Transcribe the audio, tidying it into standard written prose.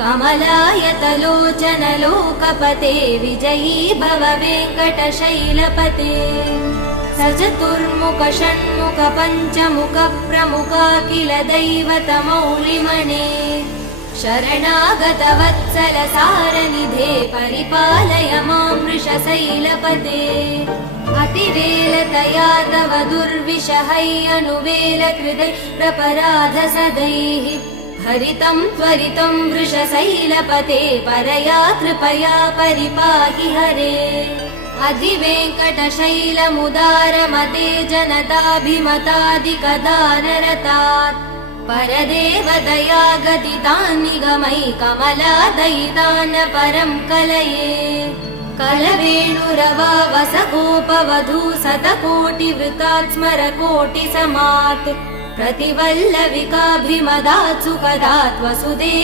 कमलायतलोचन लोकपते विजयी भव वेङ्कटशैलपते सचतुर्मुख षण्मुख पञ्चमुख प्रमुखाखिल दैवतमौलिमने शरणागत वत्सल सारनिधे परिपालय मां वृषशैलपते अतिवेलतया तव दुर्विषहै अनुवेल कृदै प्रपराध सदैः हरितं त्वरितं वृषशैलपते परया कृपया परिपाहि हरे अधिवेङ्कटशैलमुदारमते जनताभिमतादिकदानरतात् परदेवदया गदितान् निगमै कमलादयितान् परं कलये कलवेणुरवा वसगोपवधू शतकोटिवृतात् स्मरकोटिसमात् प्रतिवल्लविकाभिमदात् सुखदात् वसुदेव